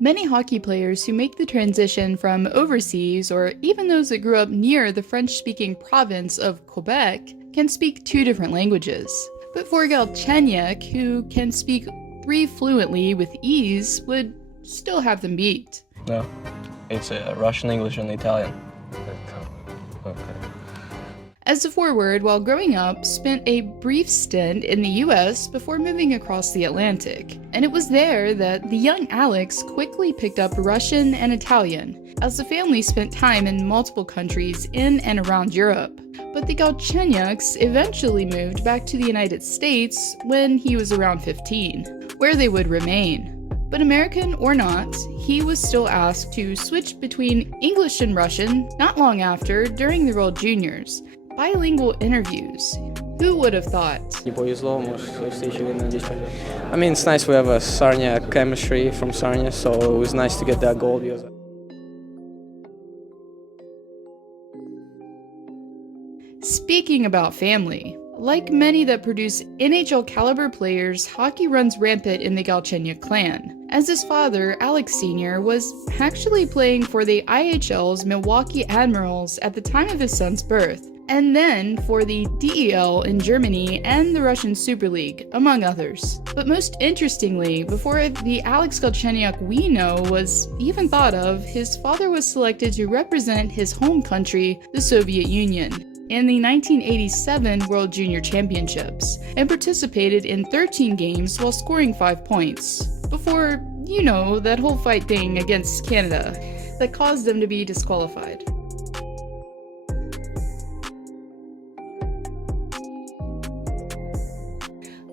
Many hockey players who make the transition from overseas, or even those that grew up near the French-speaking province of Quebec, can speak 2 different languages. But for Galchenyuk, who can speak 3 fluently with ease, would still have them beat. No, it's Russian, English, and Italian. Okay. As a forward, while growing up, spent a brief stint in the US before moving across the Atlantic. And it was there that the young Alex quickly picked up Russian and Italian, as the family spent time in multiple countries in and around Europe. But the Galchenyuks eventually moved back to the United States when he was around 15, where they would remain. But American or not, he was still asked to switch between English and Russian not long after during the World Juniors. Bilingual interviews. Who would have thought? I mean, it's nice we have a Sarnia chemistry from Sarnia, so it was nice to get that goal. Speaking about family, like many that produce NHL caliber players, hockey runs rampant in the Galchenyuk clan, as his father, Alex Sr., was actually playing for the IHL's Milwaukee Admirals at the time of his son's birth, and then for the DEL in Germany and the Russian Super League, among others. But most interestingly, before the Alex Galchenyuk we know was even thought of, his father was selected to represent his home country, the Soviet Union, in the 1987 World Junior Championships, and participated in 13 games while scoring 5 points, before, you know, that whole fight thing against Canada that caused them to be disqualified.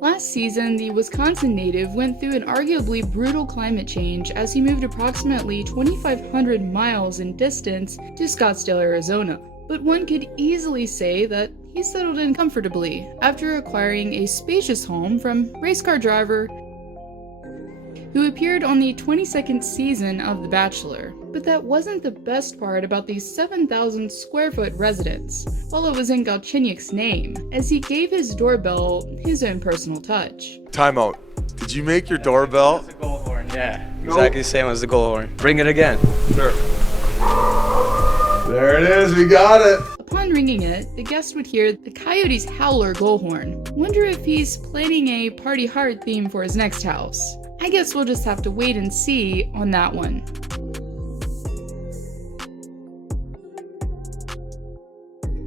Last season, the Wisconsin native went through an arguably brutal climate change as he moved approximately 2,500 miles in distance to Scottsdale, Arizona. But one could easily say that he settled in comfortably after acquiring a spacious home from race car driver who appeared on the 22nd season of The Bachelor. But that wasn't the best part about the 7,000 square foot residence, while it was in Galchenyuk's name, as he gave his doorbell his own personal touch. Timeout. Did you make your doorbell? It's a goal horn, yeah. Exactly the same as the goal horn. Bring it again. Sure. There it is, we got it! Upon ringing it, the guest would hear the Coyotes' Howler goal horn. Wonder if he's planning a Party Hard theme for his next house. I guess we'll just have to wait and see on that one.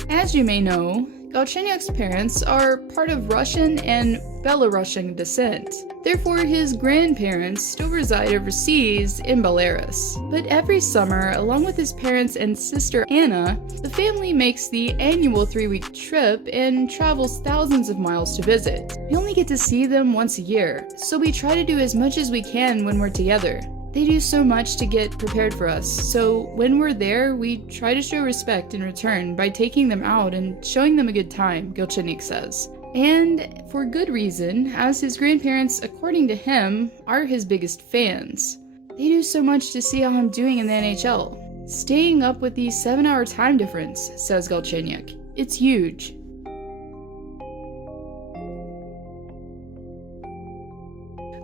As you may know, Galchenyuk's parents are part of Russian and Belarusian descent. Therefore, his grandparents still reside overseas in Belarus. But every summer, along with his parents and sister Anna, the family makes the annual 3-week trip and travels thousands of miles to visit. We only get to see them once a year, so we try to do as much as we can when we're together. They do so much to get prepared for us, so when we're there, we try to show respect in return by taking them out and showing them a good time, Galchenyuk says. And for good reason, as his grandparents, according to him, are his biggest fans. They do so much to see how I'm doing in the NHL. Staying up with the 7-hour time difference, says Galchenyuk. It's huge.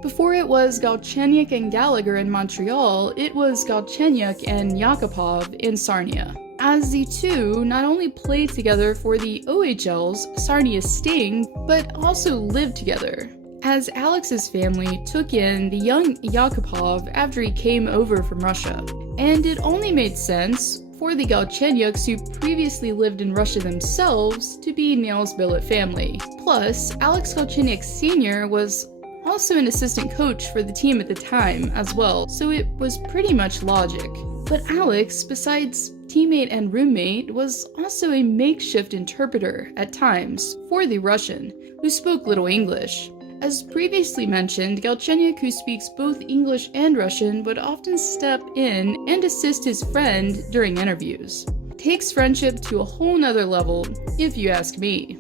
Before it was Galchenyuk and Gallagher in Montreal, it was Galchenyuk and Yakupov in Sarnia, as the two not only played together for the OHL's Sarnia Sting, but also lived together, as Alex's family took in the young Yakupov after he came over from Russia. And it only made sense for the Galchenyuks, who previously lived in Russia themselves, to be Neil's billet family. Plus, Alex Galchenyuk Sr. was also an assistant coach for the team at the time as well, so it was pretty much logic. But Alex, besides teammate and roommate, was also a makeshift interpreter at times for the Russian, who spoke little English. As previously mentioned, Galchenyuk, who speaks both English and Russian, would often step in and assist his friend during interviews. Takes friendship to a whole nother level, if you ask me.